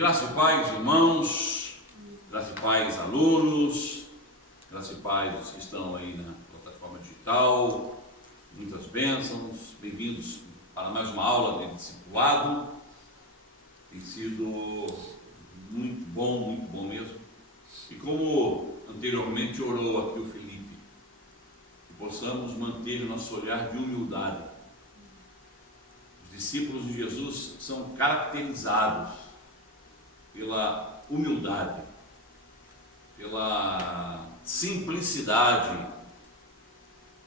Graça e paz, irmãos, graça e paz, alunos, graça e paz os que estão aí na plataforma digital, muitas bênçãos, bem-vindos para mais uma aula de discipulado. Tem sido muito bom mesmo. E como anteriormente orou aqui o Felipe, que possamos manter o nosso olhar de humildade. Os discípulos de Jesus são caracterizados pela humildade, pela simplicidade.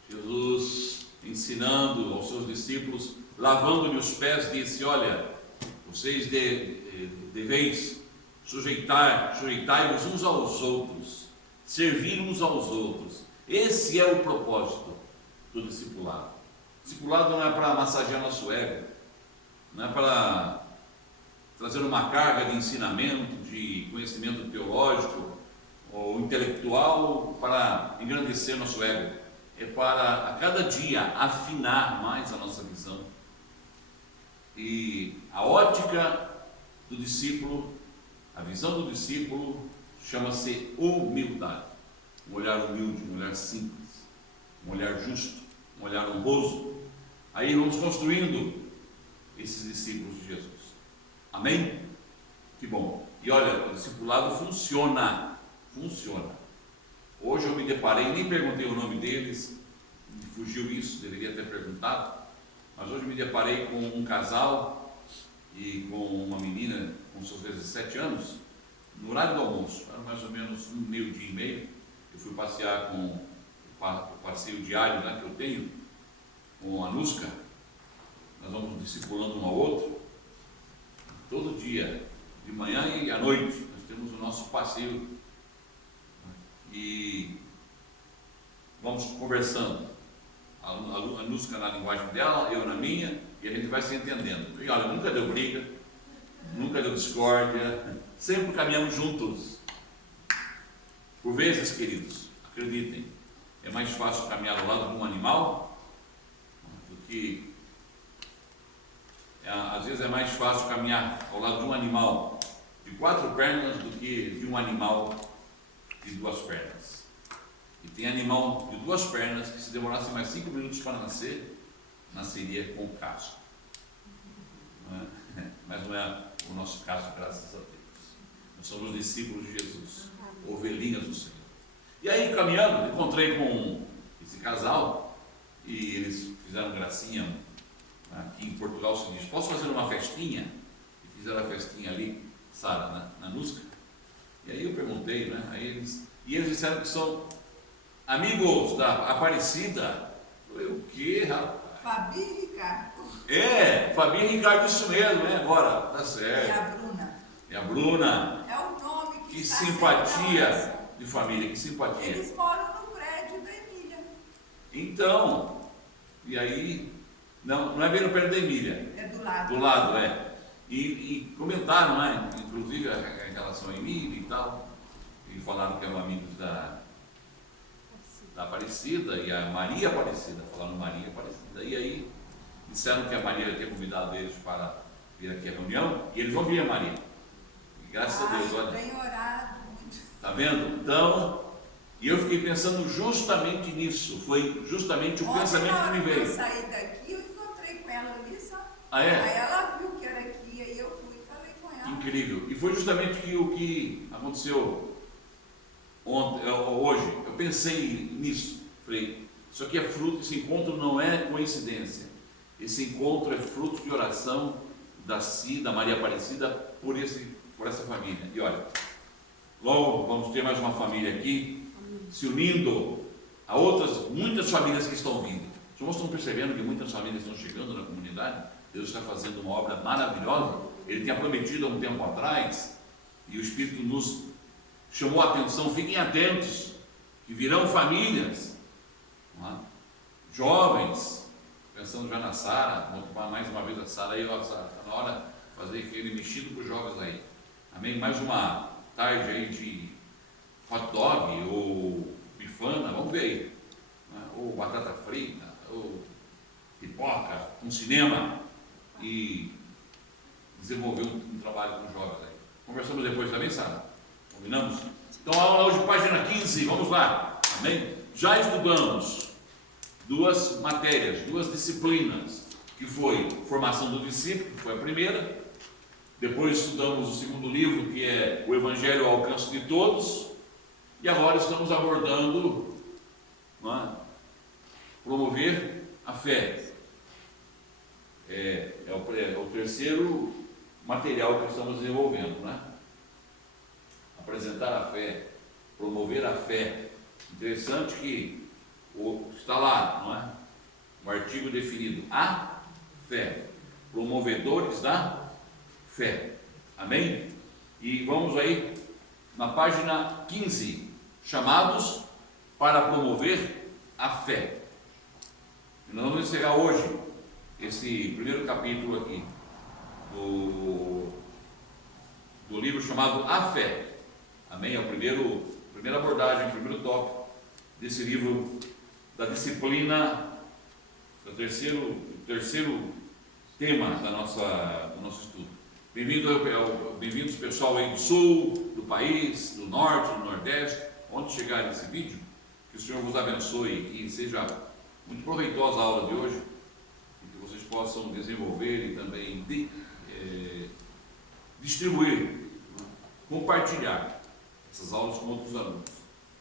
Jesus, ensinando aos seus discípulos, lavando-lhe os pés, disse: olha, vocês deveis sujeitai-vos uns aos outros, servir uns aos outros. Esse é o propósito do discipulado. O discipulado não é para massagear nosso ego, não é para trazer uma carga de ensinamento, de conhecimento teológico ou intelectual para engrandecer nosso ego. É para a cada dia afinar mais a nossa visão. E a ótica do discípulo, a visão do discípulo, chama-se humildade. Um olhar humilde, um olhar simples, um olhar justo, um olhar honroso. Aí vamos construindo esses discípulos de Jesus. Amém? Que bom. E olha, o discipulado funciona. Hoje eu me deparei, nem perguntei o nome deles, me fugiu isso, deveria ter perguntado, mas hoje me deparei com um casal e com uma menina com seus 17 anos, no horário do almoço, era mais ou menos meio-dia e meio. Eu fui passear com o passeio diário, né, que eu tenho, com a Nusca. Nós vamos discipulando um ao outro. Todo dia, de manhã e à noite, nós temos o nosso passeio e vamos conversando. A Nusca na linguagem dela, eu na minha, e a gente vai se entendendo. E olha, nunca deu briga, nunca deu discórdia, sempre caminhamos juntos. Por vezes, queridos, acreditem, é mais fácil caminhar ao lado de um animal do que... Às vezes é mais fácil caminhar ao lado de um animal de 4 pernas do que de um animal de 2 pernas. E tem animal de 2 pernas que, se demorasse mais 5 minutos para nascer, nasceria com o casco. Mas não é o nosso caso, graças a Deus. Nós somos discípulos de Jesus, ovelhinhas do Senhor. E aí, caminhando, encontrei com esse casal e eles fizeram gracinha. Aqui em Portugal se diz: posso fazer uma festinha? E fizeram a festinha ali, Sara, na Nusca. E aí eu perguntei, né? Eles disseram que são amigos da Aparecida. Eu falei: o quê, rapaz? Fabi e Ricardo. Fabi e Ricardo, isso mesmo, né? Agora, tá certo. E a Bruna. É a Bruna. É o nome que Que está simpatia de família, que simpatia. Eles moram no prédio da Emília. Então, e aí... Não é bem no pé da Emília. É do lado. Do lado, é. E comentaram, né? Inclusive em relação à Emília e tal. E falaram que eram amigos da Aparecida e a Maria Aparecida. Falaram Maria Aparecida. E aí disseram que a Maria tinha convidado eles para vir aqui à reunião. E eles vão vir a Maria. E graças a Deus, olha. Bem orado, muito. Tá vendo? Então, e eu fiquei pensando justamente nisso. Foi justamente o pensamento que me veio. Eu saí daqui, eu encontrei com ela ali, só. Ah, é? Aí ela viu que era aqui, aí eu fui e falei com ela. Incrível. E foi justamente o que aconteceu hoje. Eu pensei nisso. Falei, isso aqui é fruto, esse encontro não é coincidência. Esse encontro é fruto de oração da Maria Aparecida por essa família. E olha, logo vamos ter mais uma família aqui, se unindo a outras, muitas famílias que estão vindo. Os irmãos estão percebendo que muitas famílias estão chegando na comunidade? Deus está fazendo uma obra maravilhosa. Ele tinha prometido há um tempo atrás, e o Espírito nos chamou a atenção: fiquem atentos, que virão famílias, não é? Jovens, pensando já na Sara, vou tomar mais uma vez a Sara aí, ó, Sara, está na hora de fazer aquele mexido para os jovens aí. Amém? Mais uma tarde aí de hot dog, ou bifana, vamos ver aí, né? Ou batata frita, ou pipoca, um cinema, e desenvolver um trabalho com jovens aí. Conversamos depois também, Sara? Combinamos? Então, a aula hoje, página 15, vamos lá. Amém? Já estudamos duas matérias, duas disciplinas, que foi formação do discípulo, que foi a primeira. Depois estudamos o segundo livro, que é o Evangelho ao Alcance de Todos. E agora estamos abordando, não é, promover a fé. É o terceiro material que estamos desenvolvendo, né? Apresentar a fé, promover a fé. Interessante que está lá, não é? Um artigo definido: a fé, promovedores da fé. Amém? E vamos aí na página 15, chamados para promover a fé. E nós vamos encerrar hoje esse primeiro capítulo aqui do livro chamado A Fé. Amém? É a primeira abordagem, o primeiro tópico desse livro, da disciplina, do terceiro tema do nosso estudo. Bem-vindos pessoal aí do sul, do país, do norte, do nordeste, onde chegar esse vídeo. Que o Senhor vos abençoe e que seja muito proveitosa a aula de hoje, e que vocês possam desenvolver e também distribuir, compartilhar essas aulas com outros alunos,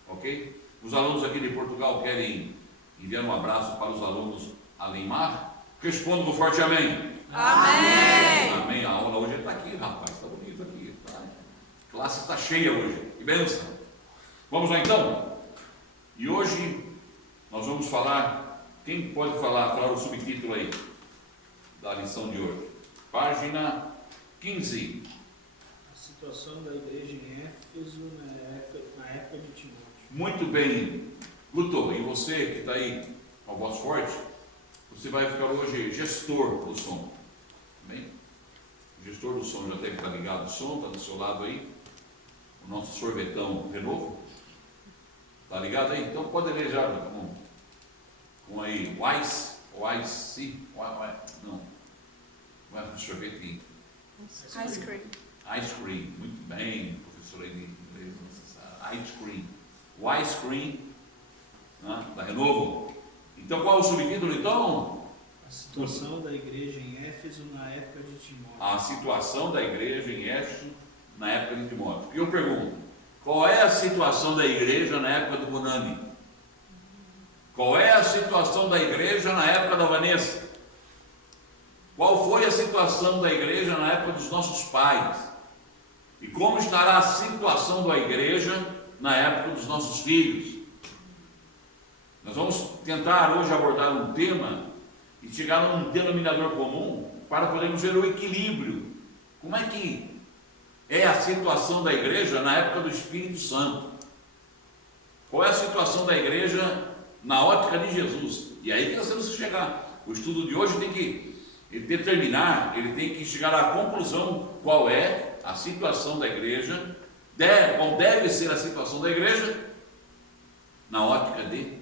ok? Os alunos aqui de Portugal querem enviar um abraço para os alunos Alemar? Respondo com forte amém. Amém! Amém. A aula hoje está aqui, rapaz, está bonito aqui, tá? A classe está cheia hoje, que bênção. Vamos lá então? E hoje nós vamos falar, quem pode falar o subtítulo aí da lição de hoje? Página 15. A situação da igreja em Éfeso na época de Timóteo. Muito bem, Luto, e você que está aí com a voz forte, você vai ficar hoje gestor do som. Amém? O gestor do som já deve estar ligado, o som está do seu lado aí, o nosso sorvetão Renovo. Está ligado aí? Então pode ler já com aí, Wise, não é sorvete. Ice cream. Ice cream, muito bem, professora de inglês, ice cream, Wise cream, né, da Renovo. Então qual é o subtítulo então? A situação da igreja em Éfeso na época de Timóteo. A situação da igreja em Éfeso na época de Timóteo. E eu pergunto, qual é a situação da igreja na época do Bonani? Qual é a situação da igreja na época da Vanessa? Qual foi a situação da igreja na época dos nossos pais? E como estará a situação da igreja na época dos nossos filhos? Nós vamos tentar hoje abordar um tema e chegar a um denominador comum para podermos ver o equilíbrio. Como é que é a situação da igreja na época do Espírito Santo? Qual é a situação da igreja na ótica de Jesus? E aí que nós temos que chegar. O estudo de hoje tem que determinar, ele tem que chegar à conclusão qual é a situação da igreja, qual deve ser a situação da igreja na ótica de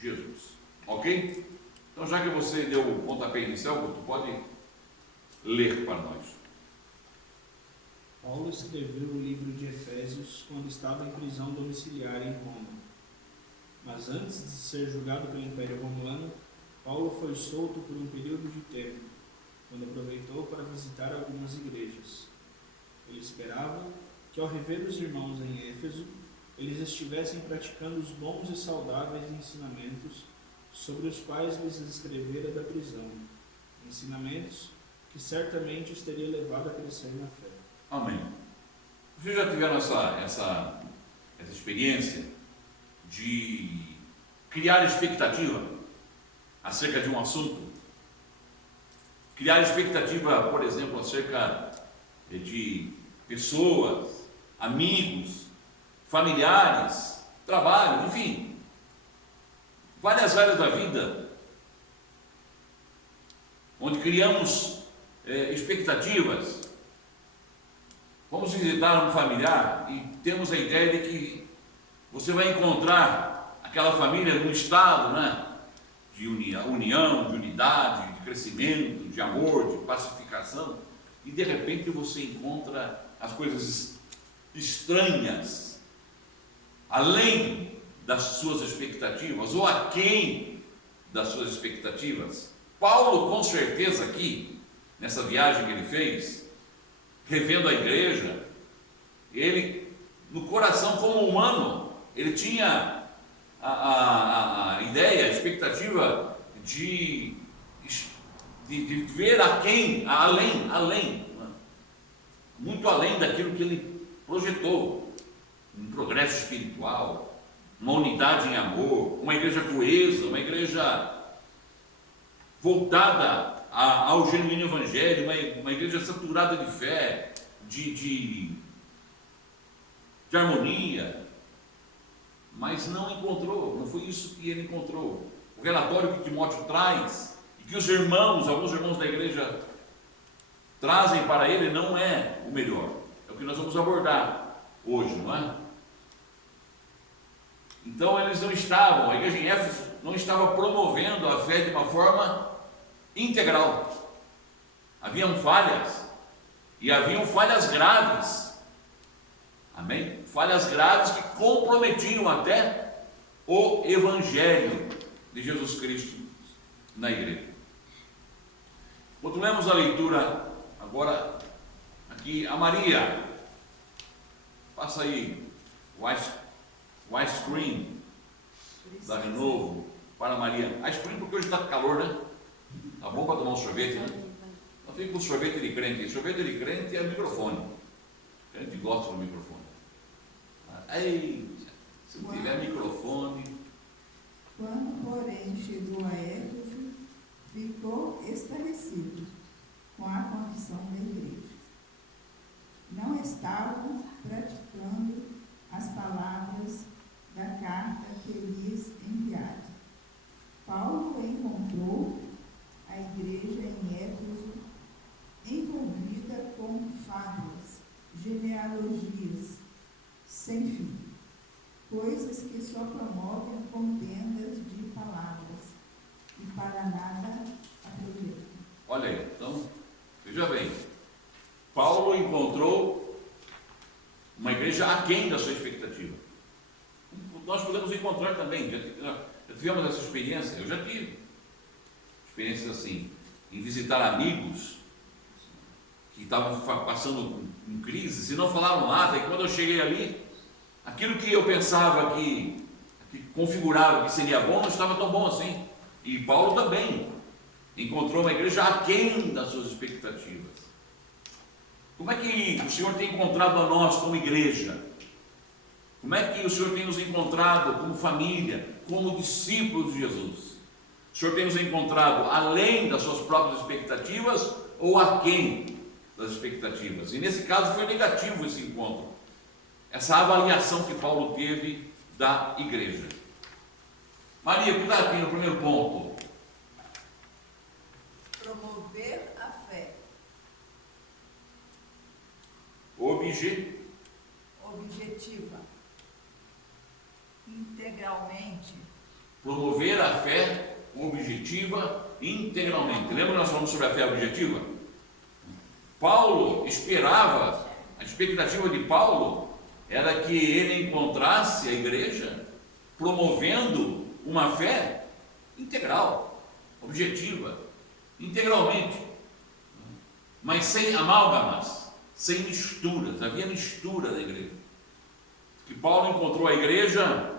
Jesus. Ok? Então, já que você deu o pontapé inicial, tu pode ler para nós. Paulo escreveu o livro de Efésios quando estava em prisão domiciliar em Roma. Mas antes de ser julgado pelo Império Romano, Paulo foi solto por um período de tempo, quando aproveitou para visitar algumas igrejas. Ele esperava que, ao rever os irmãos em Éfeso, eles estivessem praticando os bons e saudáveis ensinamentos sobre os quais lhes escrevera da prisão, ensinamentos que certamente os teria levado a crescer na fé. Amém. Vocês já tiveram essa experiência de criar expectativa acerca de um assunto? Criar expectativa, por exemplo, acerca de pessoas, amigos, familiares, trabalho, enfim, várias áreas da vida, onde criamos expectativas. Vamos visitar um familiar e temos a ideia de que você vai encontrar aquela família num estado, né, de união, de unidade, de crescimento, de amor, de pacificação. e de repente você encontra as coisas estranhas, além das suas expectativas, ou aquém das suas expectativas. Paulo, com certeza, aqui, nessa viagem que ele fez, revendo a igreja, ele, no coração como humano, ele tinha a ideia, a expectativa de ver além, muito além daquilo que ele projetou, um progresso espiritual, uma unidade em amor, uma igreja coesa, uma igreja voltada ao genuíno evangelho, uma igreja saturada de fé, de harmonia, mas não encontrou, não foi isso que ele encontrou. O relatório que Timóteo traz, e que os irmãos, alguns irmãos da igreja trazem para ele, não é o melhor. É o que nós vamos abordar hoje, não é? Então eles não estavam, a igreja em Éfeso não estava promovendo a fé de uma forma integral. Haviam falhas, e haviam falhas graves. Amém? Falhas graves que comprometiam até o Evangelho de Jesus Cristo na igreja. Continuemos a leitura agora aqui. A Maria, passa aí o ice cream da Renovo para a Maria. Ice cream porque hoje está calor, né? Tá bom para tomar um sorvete, né? Eu fico com sorvete de crente. Sorvete de crente é microfone. A gente gosta do microfone. Ei, se não tiver microfone. Quando, porém, chegou a Éfeso, ficou estarrecido com a condição da igreja. Não estavam praticando as palavras da carta que lhes enviara. Paulo encontrou a igreja em Éfeso envolvida com fábulas, genealogias sem fim, coisas que só promovem contendas de palavras e para nada aproveitam. Olha aí, então, veja bem, Paulo encontrou uma igreja aquém da sua expectativa. Nós podemos encontrar também, já tivemos essa experiência, eu já tive experiências assim, em visitar amigos que estavam passando em crise e não falavam nada, e quando eu cheguei ali, aquilo que eu pensava que configurava que seria bom, não estava tão bom assim. E Paulo também encontrou uma igreja aquém das suas expectativas. Como é que o Senhor tem encontrado a nós como igreja? Como é que o Senhor tem nos encontrado como família, como discípulos de Jesus? O Senhor tem nos encontrado além das suas próprias expectativas ou aquém das expectativas? E nesse caso foi negativo esse encontro, essa avaliação que Paulo teve da igreja. Maria, o que está aqui no primeiro ponto? Promover a fé. Objetiva. Integralmente. Promover a fé objetiva integralmente. Lembra que nós falamos sobre a fé objetiva? Paulo esperava, a expectativa de Paulo era que ele encontrasse a igreja promovendo uma fé integral, objetiva, integralmente, mas sem amálgamas, sem misturas. Havia mistura na igreja. Que Paulo encontrou a igreja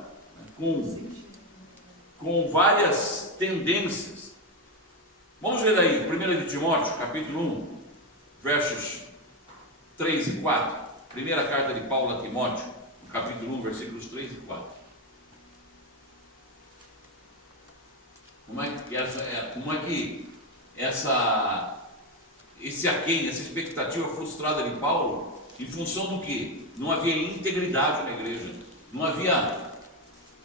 com várias tendências. Vamos ver aí, 1 de Timóteo, capítulo 1, versos 3 e 4. Primeira carta de Paulo a Timóteo, capítulo 1, versículos 3 e 4. Como é que esse aquém, essa expectativa frustrada de Paulo, em função do que? Não havia integridade na igreja, não havia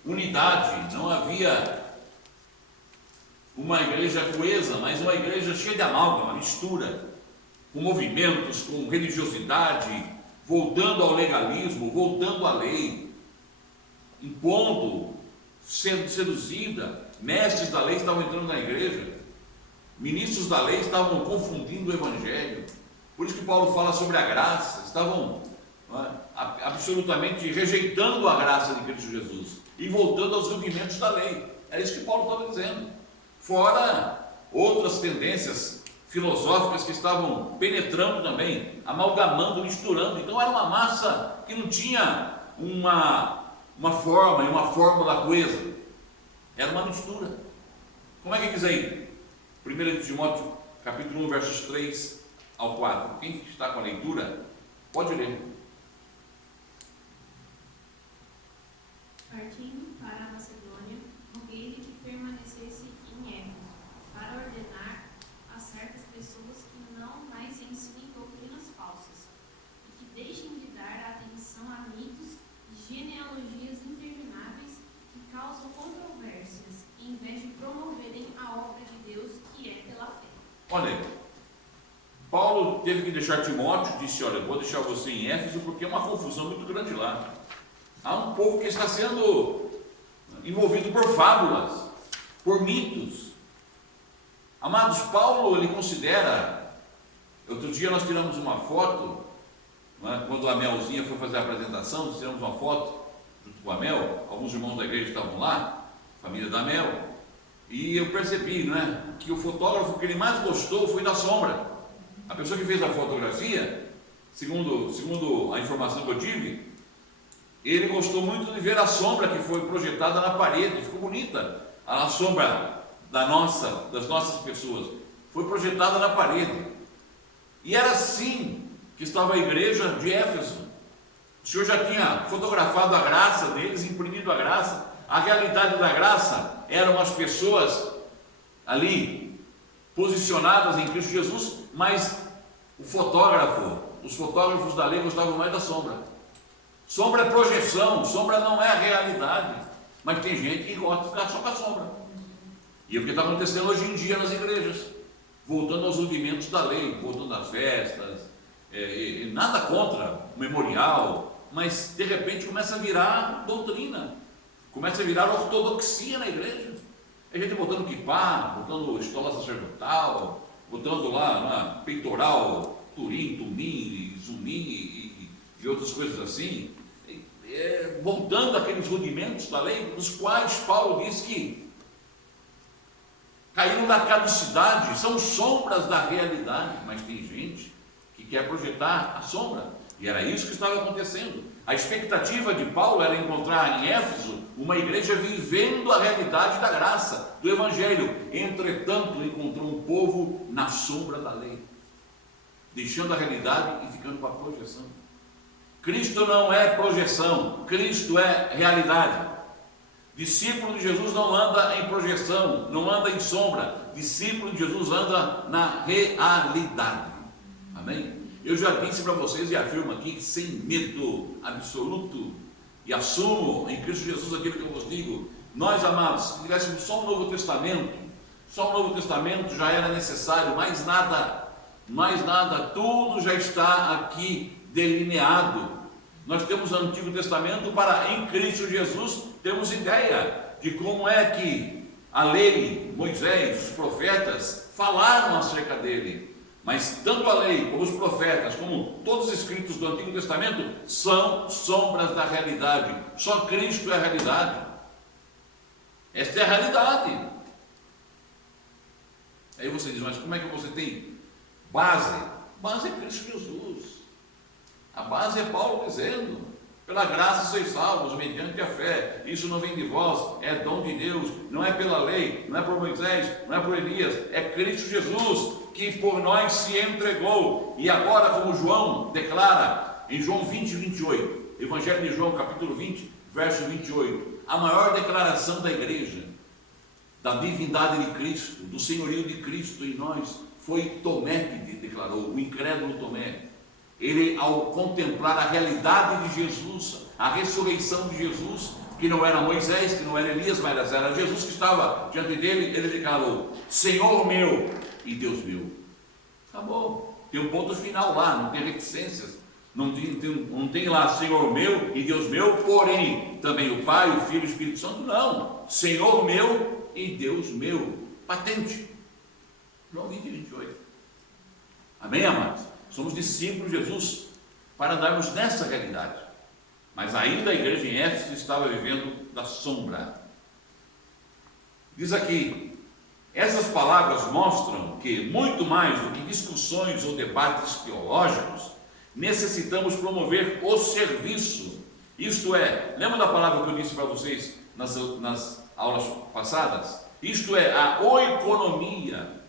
unidade, não havia uma igreja coesa, mas uma igreja cheia de amálgama, mistura, com movimentos, com religiosidade, voltando ao legalismo, voltando à lei, impondo, sendo seduzida. Mestres da lei estavam entrando na igreja, ministros da lei estavam confundindo o evangelho, Por isso que Paulo fala sobre a graça. Estavam absolutamente rejeitando a graça de Cristo Jesus e voltando aos rudimentos da lei. É isso que Paulo estava dizendo. Fora outras tendências filosóficas que estavam penetrando também, amalgamando, misturando. Então era uma massa que não tinha uma forma e uma fórmula coesa. Era uma mistura. Como é que diz aí? 1 Timóteo, capítulo 1, versos 3 ao 4. Quem está com a leitura, pode ler. Partindo para a Macedônia, roguei-lhe que permanecesse em Éfeso, para ordenar a certas pessoas que não mais ensinem doutrinas falsas, e que deixem de dar atenção a mitos e genealogias intermináveis que causam controvérsias, em vez de promoverem a obra de Deus, que é pela fé. Olha aí, Paulo teve que deixar Timóteo, disse, olha, vou deixar você em Éfeso porque é uma confusão muito grande lá. Há um povo que está sendo envolvido por fábulas, por mitos. Amados, Paulo, ele considera, outro dia nós tiramos uma foto, quando a Melzinha foi fazer a apresentação, nós tiramos uma foto junto com a Mel, alguns irmãos da igreja estavam lá, família da Mel, e eu percebi, que o fotógrafo que ele mais gostou foi da sombra. A pessoa que fez a fotografia, segundo a informação que eu tive, ele gostou muito de ver a sombra que foi projetada na parede. Ficou bonita a sombra das nossas pessoas, foi projetada na parede, e era assim que estava a igreja de Éfeso. O Senhor já tinha fotografado a graça deles, imprimido a graça. A realidade da graça eram as pessoas ali posicionadas em Cristo Jesus, mas os fotógrafos da lei gostavam mais da sombra. Sombra é projeção, sombra não é a realidade, mas tem gente que gosta de ficar só com a sombra. E é o que está acontecendo hoje em dia nas igrejas, voltando aos rudimentos da lei, voltando às festas, nada contra o memorial, mas de repente começa a virar doutrina, começa a virar ortodoxia na igreja. A gente botando quipá, botando estola sacerdotal, botando lá peitoral, turim, tumim, zumim e outras coisas assim, voltando aqueles rudimentos da lei, dos quais Paulo diz que caíram na caducidade, são sombras da realidade, mas tem gente que quer projetar a sombra, e era isso que estava acontecendo. A expectativa de Paulo era encontrar em Éfeso uma igreja vivendo a realidade da graça, do Evangelho. Entretanto, encontrou um povo na sombra da lei, deixando a realidade e ficando com a projeção. Cristo não é projeção, Cristo é realidade. Discípulo de Jesus não anda em projeção, não anda em sombra. Discípulo de Jesus anda na realidade. Amém? Eu já disse para vocês e afirmo aqui que sem medo absoluto, e assumo em Cristo Jesus aquilo que eu vos digo, nós, amados, se tivéssemos só um Novo Testamento já era necessário, mais nada, tudo já está aqui delineado. Nós temos o Antigo Testamento para, em Cristo Jesus, termos ideia de como é que a lei, Moisés, os profetas falaram acerca dele. Mas tanto a lei, como os profetas, como todos os escritos do Antigo Testamento são sombras da realidade. Só Cristo é a realidade. Esta é a realidade. Aí você diz, mas como é que você tem base? Base é Cristo Jesus. A base é Paulo dizendo, pela graça sois salvos, mediante a fé. Isso não vem de vós, é dom de Deus. Não é pela lei, não é por Moisés, não é por Elias. É Cristo Jesus que por nós se entregou. E agora, como João declara em João 20, 28, Evangelho de João, capítulo 20, verso 28, a maior declaração da igreja, da divindade de Cristo, do senhorio de Cristo em nós, foi Tomé que declarou, o incrédulo Tomé. Ele, ao contemplar a realidade de Jesus, a ressurreição de Jesus, que não era Moisés, que não era Elias, mas era Jesus que estava diante dele, ele declarou, Senhor meu e Deus meu. Acabou. Tem um ponto final lá, não tem reticências, não tem lá Senhor meu e Deus meu, porém também o Pai, o Filho e o Espírito Santo, não. Senhor meu e Deus meu. Patente. João 20, 28. Amém, amados? Somos discípulos de Jesus para andarmos nessa realidade. Mas ainda a igreja em Éfeso estava vivendo da sombra. Diz aqui, essas palavras mostram que, muito mais do que discussões ou debates teológicos, necessitamos promover o serviço. Isto é, lembra da palavra que eu disse para vocês nas aulas passadas? Isto é, a oikonomia,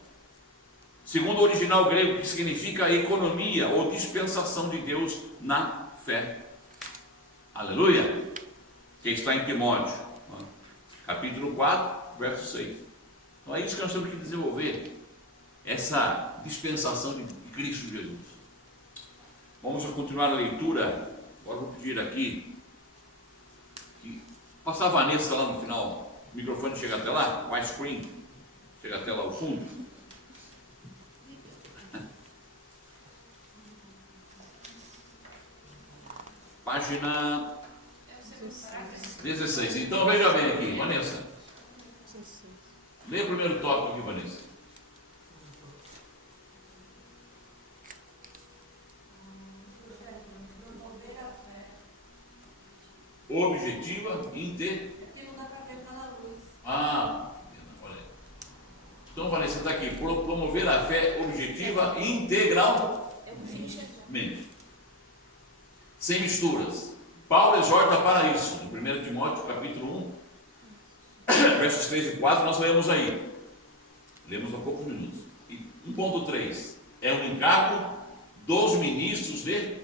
segundo o original grego, que significa economia ou dispensação de Deus na fé. Aleluia! Que está em Timóteo, capítulo 4, verso 6. Então é isso que nós temos que desenvolver, essa dispensação de Cristo Jesus. Vamos continuar a leitura. Agora vou pedir aqui que passar a Vanessa lá no final. O microfone chega até lá, o screen chega até lá ao fundo. Página 16. Então veja bem aqui, Vanessa. Leia o primeiro tópico aqui, Vanessa. Objetiva, olha aí. Então, Vanessa está aqui. Promover a fé objetiva integralmente. Sem misturas. Paulo exorta para isso. No 1 Timóteo, capítulo 1, versos 3 e 4, nós lemos aí. Lemos há poucos minutos. E 1.3 é um encargo dos ministros de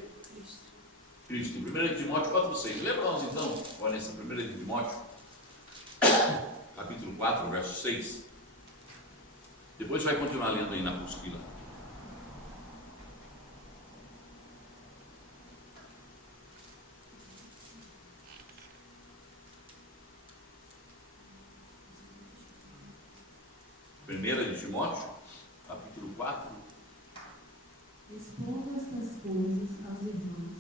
Cristo. 1 Timóteo 4,6. Lembra-nos então, olha essa 1 Timóteo, capítulo 4, verso 6. Depois vai continuar lendo aí na apostila. Primeira de Timóteo, capítulo 4. Expondo estas coisas aos irmãos,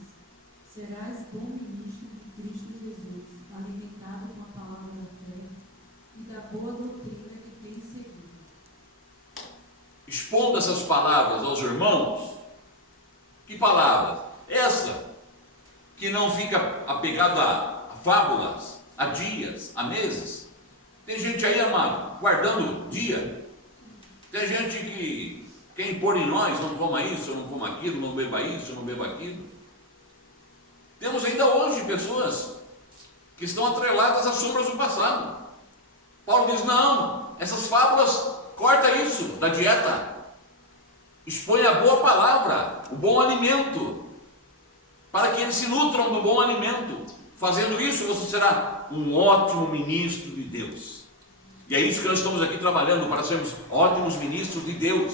serás bom ministro de Cristo Jesus, alimentado com a palavra da fé e da boa doutrina que tens seguido. Expondo essas palavras aos irmãos, que palavras? Essa, que não fica apegada a fábulas, a dias, a meses. Tem gente aí, amado, guardando dia. Tem gente que quer impor em nós, não coma isso, não coma aquilo, não beba isso, não beba aquilo. Temos ainda hoje pessoas que estão atreladas às sombras do passado. Paulo diz, não, essas fábulas, corta isso da dieta. Expõe a boa palavra, o bom alimento, para que eles se nutram do bom alimento. Fazendo isso, você será um ótimo ministro de Deus. E é isso que nós estamos aqui trabalhando, para sermos ótimos ministros de Deus,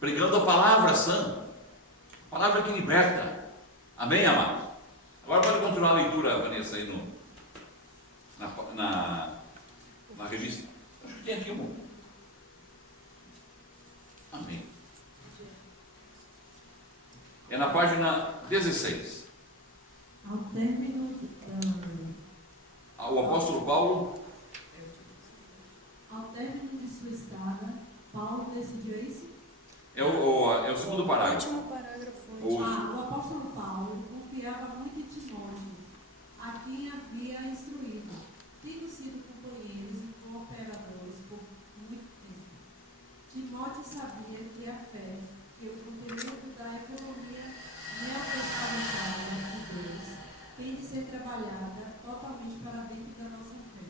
pregando a palavra sã, a palavra que liberta. Amém, amado? Agora pode continuar a leitura, Vanessa, aí na revista. Acho que tem aqui um. Amém. É na página 16. Ao término O apóstolo Paulo, ao término de sua estada, Paulo decidiu isso? é o segundo parágrafo. Último parágrafo. O- O apóstolo Paulo confiava muito em Timóteo, a quem havia instruído, tendo sido companheiros e cooperadores por muito tempo. Timóteo sabia que a fé, que o conteúdo da economia neotestamentária de Deus, tem de ser trabalhada totalmente para dentro da nossa fé.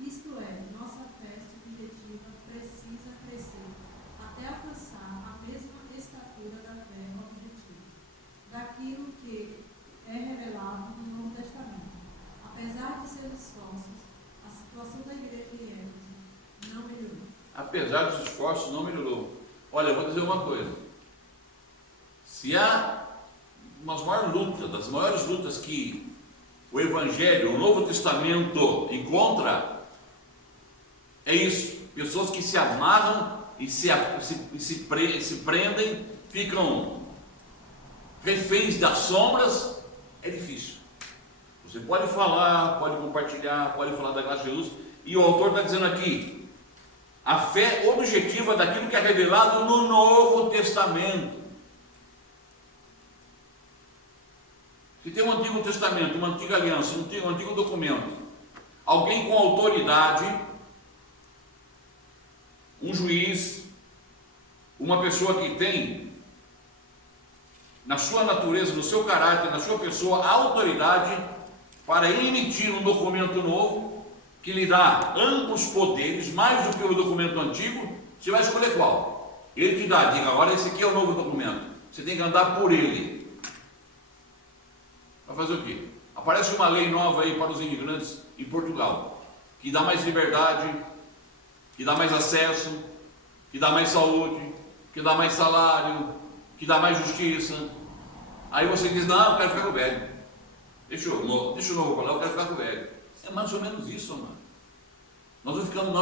Isto é, nossa fé subjetiva precisa crescer até alcançar a mesma estatura da fé objetiva, daquilo que é revelado no Novo Testamento. Apesar de seus esforços, a situação da igreja em Éfeso não melhorou. Apesar dos esforços, não melhorou. Olha, eu vou dizer uma coisa. Se há das maiores lutas que o Evangelho, o Novo Testamento encontra, é isso. Pessoas que se amarram e se prendem, ficam reféns das sombras. É difícil. Você pode falar, pode compartilhar, pode falar da graça de Jesus. E o autor está dizendo aqui, A fé objetiva daquilo que é revelado no Novo Testamento. Se tem um Antigo Testamento, uma antiga aliança, um antigo documento, alguém com autoridade, um juiz, uma pessoa que tem na sua natureza, no seu caráter, na sua pessoa, a autoridade para emitir um documento novo, que lhe dá amplos poderes, mais do que o documento antigo, você vai escolher qual? Ele te dá, diga, agora esse aqui é o novo documento, você tem que andar por ele. Vai fazer o quê? Aparece uma lei nova aí para os imigrantes em Portugal, que dá mais liberdade, que dá mais acesso, que dá mais saúde, que dá mais salário, que dá mais justiça. Aí você diz, não, eu quero ficar com o velho. Deixa o novo para lá, eu quero ficar com o velho. É mais ou menos isso, mano. Nós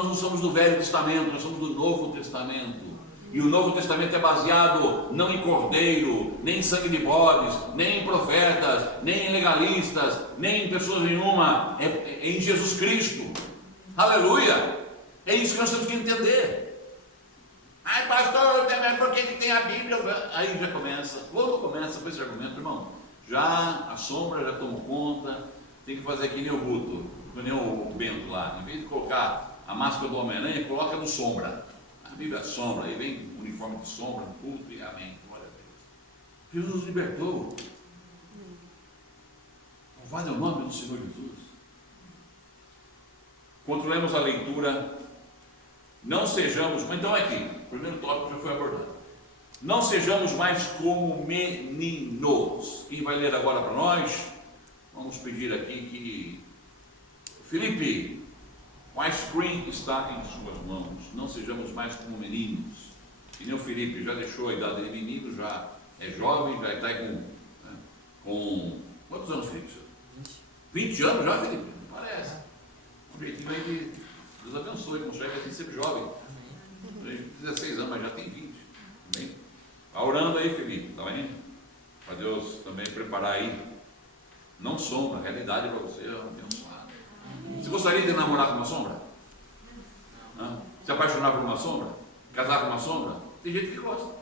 não somos do Velho Testamento, nós somos do Novo Testamento. E o Novo Testamento é baseado não em cordeiro, nem em sangue de bodes, nem em profetas, nem em legalistas, nem em pessoas nenhuma, é em Jesus Cristo. Aleluia! É isso que nós temos que entender. Ai, pastor, por que tem a Bíblia? Aí já começa. Quando começa com esse argumento, irmão, já a sombra já tomou conta, tem que fazer que nem o Guto, que nem o Bento lá. Em vez de colocar a máscara do Homem-Aranha, coloca no sombra. A Bíblia é sombra, aí vem o uniforme de sombra, culto e amém. Glória a Deus. Jesus nos libertou. Louvado é o nome do Senhor Jesus. Controlemos a leitura. Não sejamos, então aqui, o primeiro tópico já foi abordado. Não sejamos mais como meninos. Quem vai ler agora para nós? Vamos pedir aqui que Felipe, o ice cream está em suas mãos. Não sejamos mais como meninos. E nem o Felipe já deixou a idade de menino, já é jovem, já está com quantos anos, Felipe? 20 anos já, Felipe? Não parece. Um jeitinho aí de Deus abençoe, consegue assim ser jovem. 16 anos, mas já tem 20. Amém? Está orando aí, Felipe, está bem? Para Deus também preparar aí. Não sombra, a realidade para você é abençoado. Você gostaria de namorar com uma sombra? Não? Se apaixonar por uma sombra? Casar com uma sombra? Tem gente que gosta.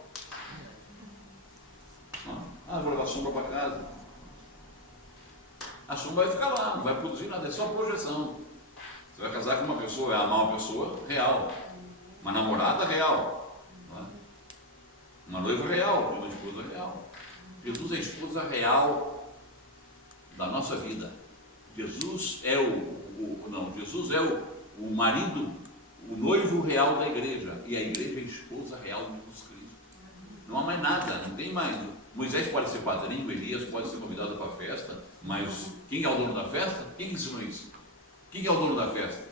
Vou levar a sombra para casa. A sombra vai ficar lá, não vai produzir nada, é só projeção. Você vai casar com uma pessoa, vai amar uma pessoa real, uma namorada real, uma noiva real, uma esposa real. Jesus é a esposa real da nossa vida. Jesus é Jesus é o marido, o noivo real da igreja, e a igreja é a esposa real de Jesus Cristo. Não há mais nada, não tem mais. Moisés pode ser padrinho, Elias pode ser convidado para a festa, mas quem é o dono da festa? Quem ensinou isso? Quem é o dono da festa?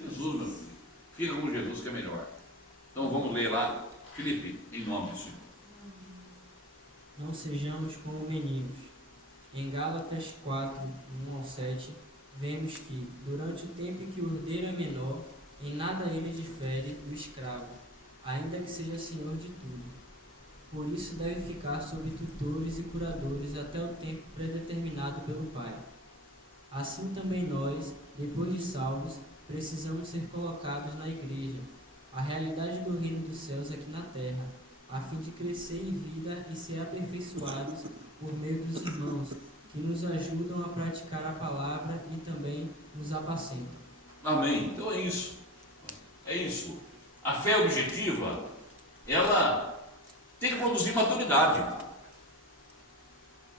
Jesus, meu filho. Fica com Jesus que é melhor. Então vamos ler lá, Filipe, em nome do Senhor. Não sejamos como meninos. Em Gálatas 4, 1 ao 7, vemos que, durante o tempo em que o herdeiro é menor, em nada ele difere do escravo, ainda que seja senhor de tudo. Por isso deve ficar sob tutores e curadores até o tempo predeterminado pelo Pai. Assim também nós, depois de salvos, precisamos ser colocados na igreja, a realidade do reino dos céus aqui na terra, a fim de crescer em vida e ser aperfeiçoados por meio dos irmãos, que nos ajudam a praticar a palavra e também nos apacentam. Amém. Então é isso. É isso. A fé objetiva, ela tem que produzir maturidade.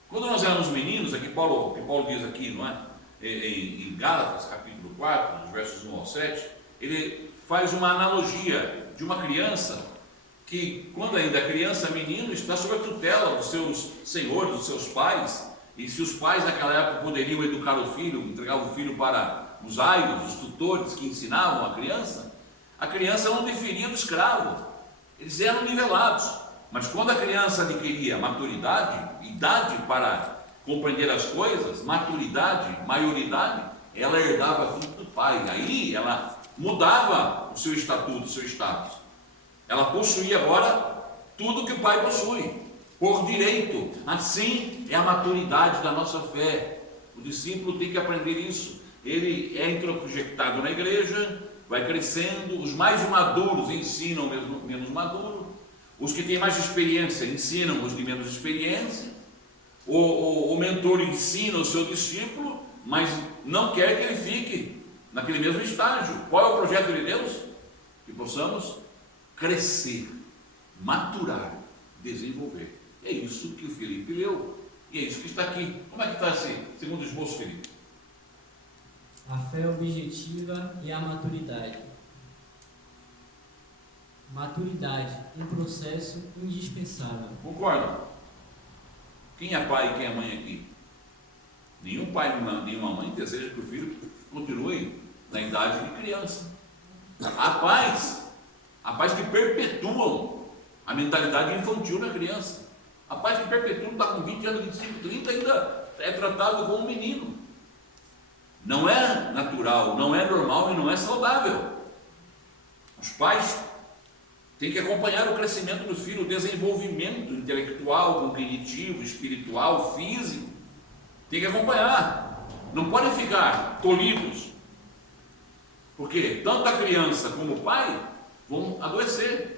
Quando nós éramos meninos, aqui Paulo diz aqui, não é? Em Gálatas, capítulo 4, dos versos 1 ao 7, ele faz uma analogia de uma criança que, quando ainda é criança, menino, está sob a tutela dos seus senhores, dos seus pais, e se os pais naquela época poderiam educar o filho, entregar o filho para os aios, os tutores que ensinavam a criança não diferia do escravo, eles eram nivelados. Mas quando a criança adquiria maturidade, idade para compreender as coisas, maturidade, maioridade, ela herdava tudo do pai. Aí ela mudava o seu estatuto, o seu status. Ela possuía agora tudo que o pai possui, por direito. Assim é a maturidade da nossa fé. O discípulo tem que aprender isso. Ele é introjetado na igreja, vai crescendo, os mais maduros ensinam o menos maduro, os que têm mais experiência ensinam os de menos experiência, o mentor ensina o seu discípulo, mas não quer que ele fique naquele mesmo estágio. Qual é o projeto de Deus? Que possamos crescer, maturar, desenvolver. É isso que o Filipe leu, e é isso que está aqui. Como é que está assim, segundo o esboço, Filipe? A fé objetiva e a maturidade. Maturidade, um processo indispensável. Concordo. Quem é pai e quem é mãe aqui? Nenhum pai, nenhuma mãe deseja que o filho continue na idade de criança. Há pais que perpetuam a mentalidade infantil na criança. Há pais que perpetuam, está com 20 anos, 25, 30, ainda é tratado como um menino. Não é natural, não é normal e não é saudável. Os pais têm que acompanhar o crescimento dos filhos, o desenvolvimento intelectual, cognitivo, espiritual, físico. Tem que acompanhar. Não podem ficar tolhidos. Porque tanto a criança como o pai vão adoecer.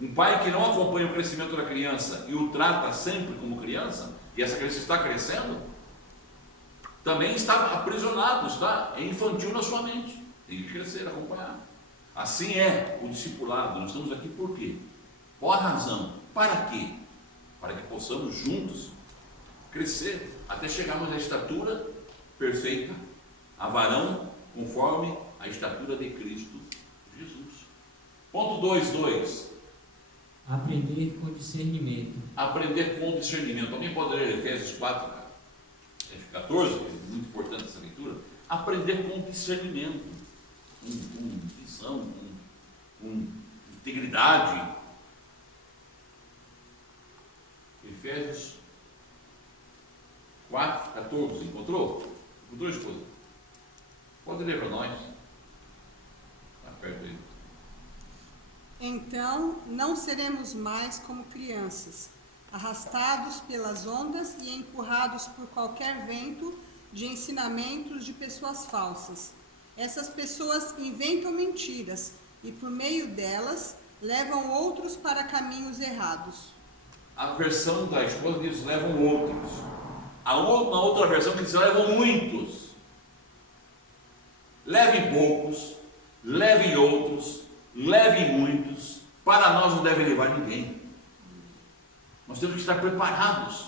Um pai que não acompanha o crescimento da criança e o trata sempre como criança, e essa criança está crescendo, também está aprisionado, é infantil na sua mente. Tem que crescer, acompanhar. Assim é o discipulado. Nós estamos aqui por quê? Qual a razão? Para quê? Para que possamos juntos crescer até chegarmos à estatura perfeita, a varão conforme a estatura de Cristo Jesus. Ponto 2.2. Aprender com discernimento. Aprender com discernimento. Alguém pode ler Efésios 4, 14, é muito importante essa leitura. Aprender com discernimento, com visão, com integridade. Efésios 4, 14, encontrou? Encontrou, esposa? Pode ler para nós. Está perto aí. Então, não seremos mais como crianças, arrastados pelas ondas e empurrados por qualquer vento de ensinamentos de pessoas falsas. Essas pessoas inventam mentiras e, por meio delas, levam outros para caminhos errados. A versão da esposa diz levam outros. A outra versão diz levam muitos. Levem poucos, levem outros, levem muitos. Para nós não deve levar ninguém. Nós temos que estar preparados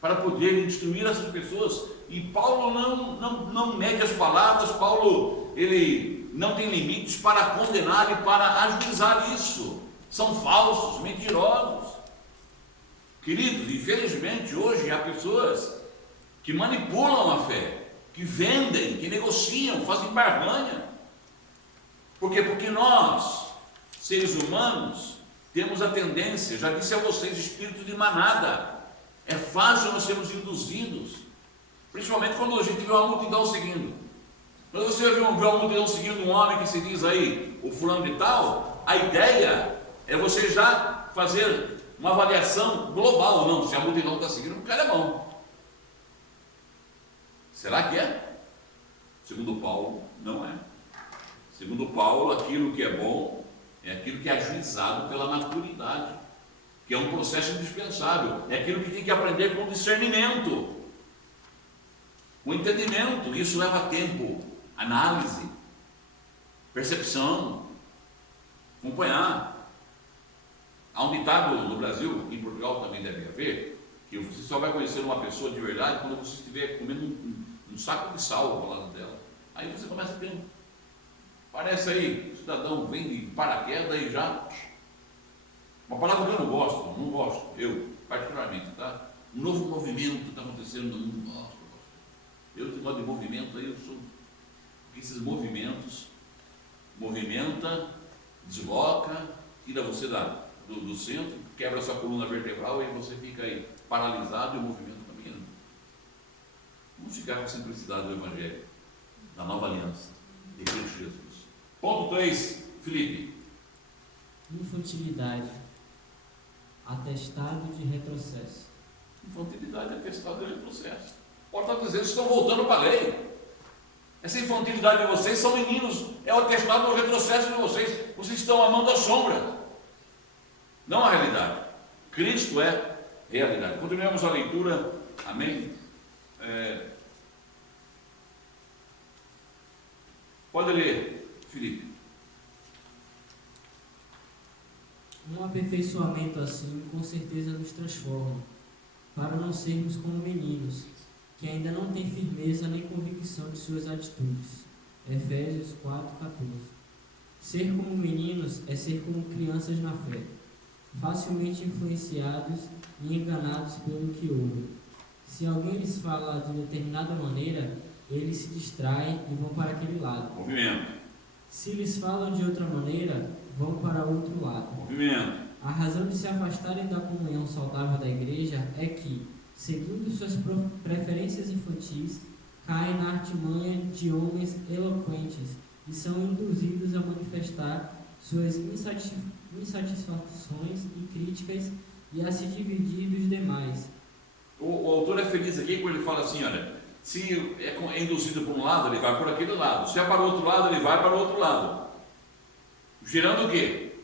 para poder instruir essas pessoas. E Paulo não mede as palavras. Paulo, ele não tem limites para condenar e para ajuizar isso. São falsos, mentirosos. Queridos, infelizmente hoje há pessoas que manipulam a fé, que vendem, que negociam, fazem barganha. Por quê? Porque nós, seres humanos, temos a tendência, já disse a vocês, espírito de manada. É fácil nós sermos induzidos, principalmente quando a gente vê uma multidão seguindo. Quando você vê uma multidão seguindo um homem que se diz aí, o fulano de tal, a ideia é você já fazer uma avaliação global. Não, se a multidão está seguindo, o cara é bom. Será que é? Segundo Paulo, não é. Segundo Paulo, aquilo que é bom é aquilo que é ajuizado pela maturidade, que é um processo indispensável, é aquilo que tem que aprender com discernimento, com entendimento. Isso leva tempo, análise, percepção, acompanhar. Há um ditado no Brasil, em Portugal também deve haver, que você só vai conhecer uma pessoa de verdade quando você estiver comendo um saco de sal ao lado dela. Aí você começa a ter parece aí, o cidadão vem de paraquedas e já. Uma palavra que eu não gosto, eu particularmente, tá? Um novo movimento está acontecendo no mundo. Nossa, eu que gosto de movimento aí, eu sou. Porque esses movimentos movimenta, desloca, tira você do centro, quebra a sua coluna vertebral e você fica aí paralisado e o movimento caminhando. Vamos ficar com a simplicidade do Evangelho, da nova aliança, de Cristo Jesus. Ponto 3, Filipe. Infantilidade. Atestado de retrocesso. Infantilidade é atestado de retrocesso. Pode estar dizendo que estão voltando para a lei. Essa infantilidade de vocês são meninos, é o atestado do retrocesso de vocês. Vocês estão amando a sombra, não a realidade. Cristo é realidade. Continuemos a leitura, amém? Pode ler, Felipe. Um aperfeiçoamento assim com certeza nos transforma, para não sermos como meninos, que ainda não têm firmeza nem convicção de suas atitudes. Efésios 4:14. Ser como meninos é ser como crianças na fé, facilmente influenciados e enganados pelo que ouvem. Se alguém lhes fala de determinada maneira, eles se distraem e vão para aquele lado. Movimento. Se lhes falam de outra maneira, vão para outro lado. Movimento. A razão de se afastarem da comunhão saudável da igreja é que, seguindo suas preferências infantis, caem na artimanha de homens eloquentes e são induzidos a manifestar suas insatisfações e críticas e a se dividir dos demais. O autor é feliz aqui quando ele fala assim, olha, se é induzido por um lado, ele vai por aquele lado. Se é para o outro lado, ele vai para o outro lado. Gerando o quê?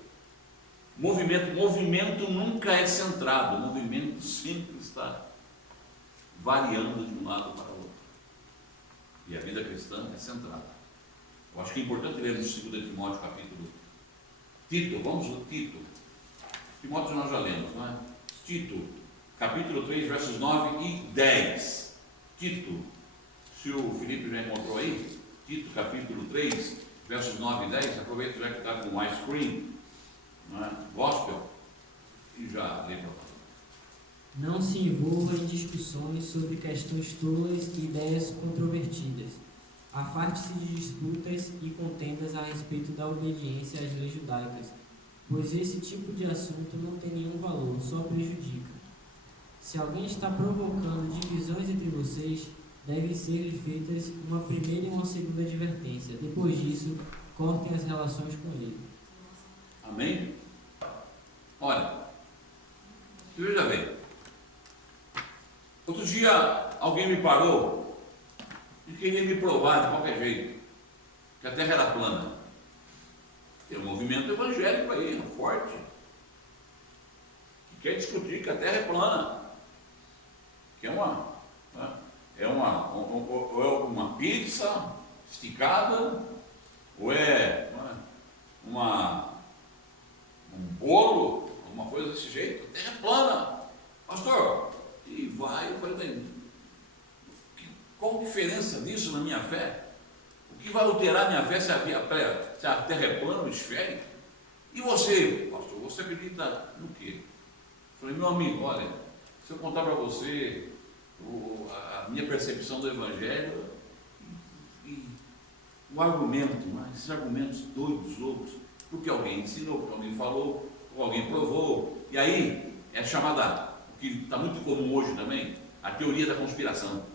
Movimento. Movimento nunca é centrado. O movimento sempre está variando de um lado para o outro. E a vida cristã é centrada. Eu acho que é importante ler no 2 Timóteo capítulo Tito, vamos no Tito. Timóteo nós já lemos, não é? Tito, capítulo 3, versos 9 e 10. Tito, se o Felipe já encontrou aí, Tito, capítulo 3, versos 9 e 10, aproveita já que está com o ice cream, não é? Gospel, e já lê para nós. Não se envolva em discussões sobre questões tolas e ideias controvertidas. Afaste-se de disputas e contendas a respeito da obediência às leis judaicas, pois esse tipo de assunto não tem nenhum valor, só prejudica. Se alguém está provocando divisões entre vocês, devem ser-lhe feitas uma primeira e uma segunda advertência. Depois disso, cortem as relações com ele. Amém? Olha, veja bem. Outro dia alguém me parou e queria me provar de qualquer jeito que a Terra era plana. Tem um movimento evangélico aí, forte, que quer discutir que a Terra é plana, que é uma pizza esticada, ou é um bolo, alguma coisa desse jeito. A Terra é plana, pastor. E vai, eu falei, qual a diferença disso na minha fé? O que vai alterar a minha fé se a Terra é plana ou esférica? E você, pastor, você acredita no quê? Eu falei, meu amigo, olha, se eu contar para você a minha percepção do Evangelho e o argumento, esses argumentos doidos, loucos, porque alguém ensinou, porque alguém falou, porque alguém provou, e aí é chamada, o que está muito comum hoje também, a teoria da conspiração,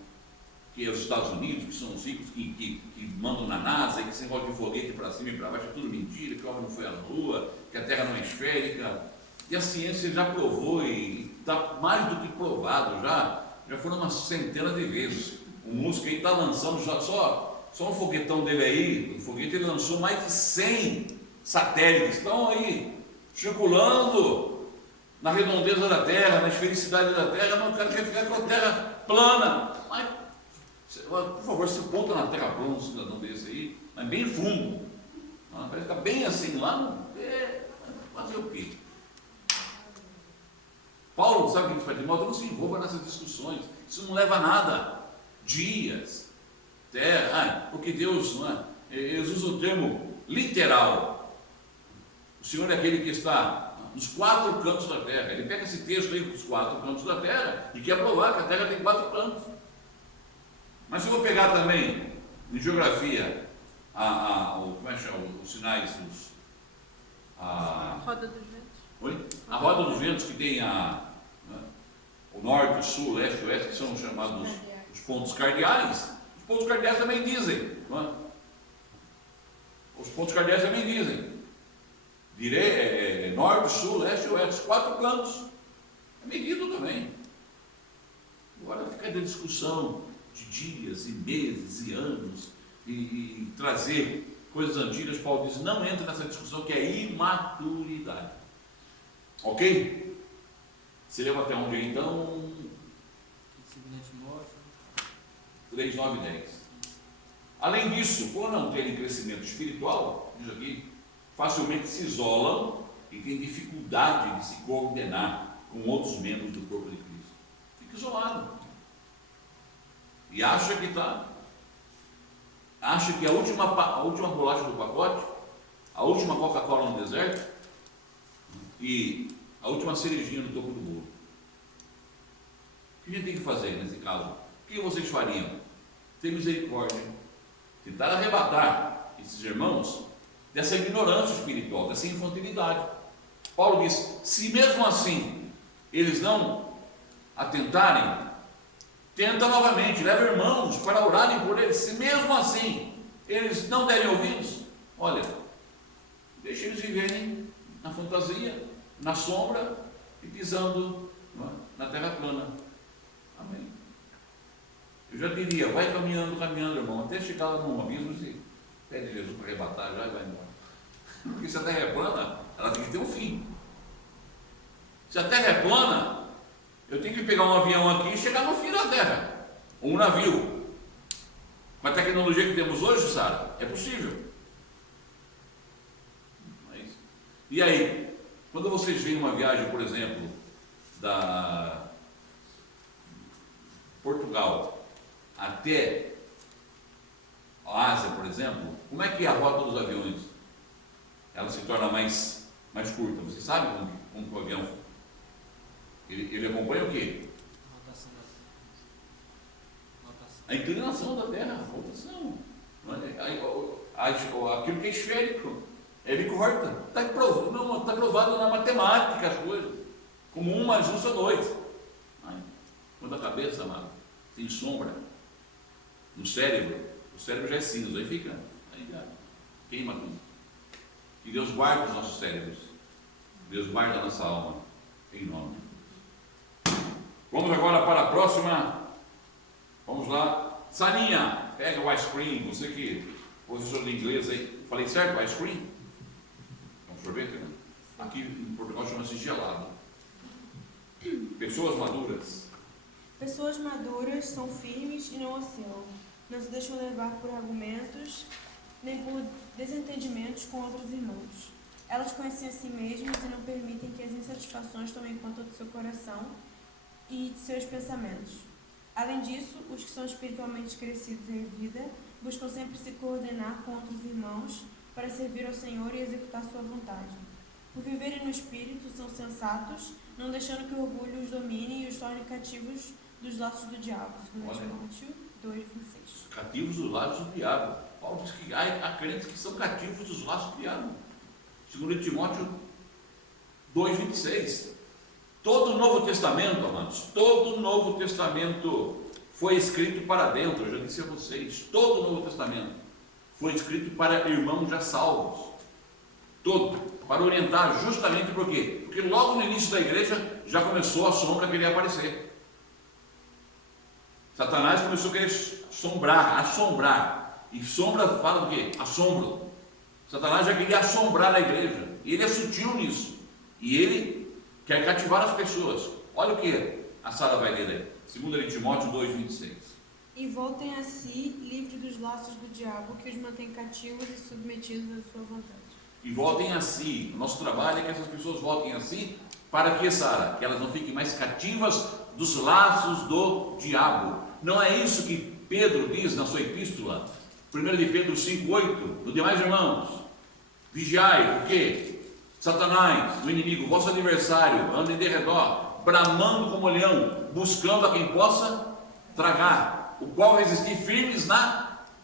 que é os Estados Unidos, que são os ricos que mandam na NASA, e que se envolve de foguete para cima e para baixo, é tudo mentira, que o homem não foi à Lua, que a Terra não é esférica, e a ciência já provou, e está mais do que provado, já foram umas centenas de vezes. O músico aí está lançando só um foguetão dele aí, o foguete ele lançou mais de 100 satélites, estão aí circulando na redondeza da Terra, na esfericidade da Terra, mas o cara quer ficar com a Terra plana. Mas, por favor, se ponta na Terra plana, um cidadão desse aí, mas bem fundo, vai ficar bem assim lá, fazer o quê? Paulo, sabe o que diz para Timóteo? Não se envolva nessas discussões, isso não leva a nada. Dias, terra, porque Deus, eles usam o termo literal. O Senhor é aquele que está nos 4 cantos da terra. Ele pega esse texto aí, os 4 cantos da terra, e quer provar que a terra tem 4 cantos. Mas se eu vou pegar também, em geografia, como é que chama? Os sinais, Roda dos ventos. Oi? A roda dos ventos, que tem o norte, o sul, o leste e o oeste, que são chamados os pontos cardeais. Os pontos cardeais também dizem, não é? Os pontos cardeais também dizem. Norte, sul, leste e oeste, os 4 cantos. É medido também. Agora fica de discussão de dias e meses e anos e trazer coisas antigas, Paulo diz, não entra nessa discussão que é imaturidade. Ok? Você leu até onde então? 3, 9 e 10. Além disso, por não terem crescimento espiritual, diz aqui, facilmente se isolam e têm dificuldade de se coordenar com outros membros do corpo de Cristo. Fica isolado. E acha que a última bolacha do pacote, a última Coca-Cola no deserto e a última cerejinha no topo do bolo. O que a gente tem que fazer nesse caso? O que vocês fariam? Ter misericórdia, tentar arrebatar esses irmãos dessa ignorância espiritual, dessa infantilidade. Paulo diz, se mesmo assim eles não atentarem, tenta novamente, leva irmãos para orarem por eles. Se mesmo assim eles não derem ouvidos, olha, deixa eles viverem na fantasia, na sombra e pisando na terra plana. Amém. Eu já diria, vai caminhando, irmão, até chegar lá num abismo e pede Jesus para arrebatar já e vai embora. Porque se a terra é plana, ela tem que ter um fim. Se a terra é plana, eu tenho que pegar um avião aqui e chegar no fim da terra, ou um navio. Com a tecnologia que temos hoje, Sara, é possível. Mas, e aí, quando vocês veem uma viagem, por exemplo, da Portugal até a Ásia, por exemplo, como é que é a rota dos aviões? Ela se torna mais curta. Você sabe como o avião ele acompanha o quê? A inclinação da Terra, a rotação. Aquilo que é esférico, ele corta. Está provado na matemática as coisas. Como 1 mais 1 são 2. Quando a cabeça, amado, tem sombra no cérebro, o cérebro já é cinza, aí fica, queima tudo. Que Deus guarde os nossos cérebros, Deus guarde a nossa alma, em nome. Vamos agora para a próxima. Vamos lá, Sarinha, pega o ice cream, você que professor de inglês aí, falei certo, ice cream? É um sorvete, né? Aqui em Portugal chama-se gelado. Pessoas maduras. Pessoas maduras são firmes e não oscilam. Não se deixam levar por argumentos nem por desentendimentos com outros irmãos. Elas conhecem a si mesmas e não permitem que as insatisfações tomem conta do seu coração e de seus pensamentos. Além disso, os que são espiritualmente crescidos em vida buscam sempre se coordenar com outros irmãos para servir ao Senhor e executar sua vontade. Por viverem no Espírito, são sensatos, não deixando que o orgulho os domine e os torne cativos dos laços do diabo. 2 Timóteo 2:26. Cativos dos laços do diabo. Paulo diz que há crentes que são cativos dos laços do diabo. 2 Timóteo 2:26. Todo o Novo Testamento, amados, todo o Novo Testamento foi escrito para dentro, eu já disse a vocês, todo o Novo Testamento foi escrito para irmãos já salvos. Todo, para orientar justamente por quê? Porque logo no início da igreja já começou a sombra querer aparecer. Satanás começou a querer assombrar. E sombra fala do quê? Assombro. Satanás já queria assombrar a igreja. E ele é sutil nisso. E ele quer cativar as pessoas. Olha o que a Sara vai ler aí. 2 Timóteo 2:26. E voltem a si, livres dos laços do diabo, que os mantém cativos e submetidos à sua vontade. E voltem a si. O nosso trabalho é que essas pessoas voltem a si. Para que, Sara? Que elas não fiquem mais cativas dos laços do diabo. Não é isso que Pedro diz na sua epístola? 1 de Pedro 5:8. Os demais irmãos, vigiai, o quê? Satanás, o inimigo, vosso adversário, anda em derredor, bramando como leão, buscando a quem possa tragar, o qual resistir firmes na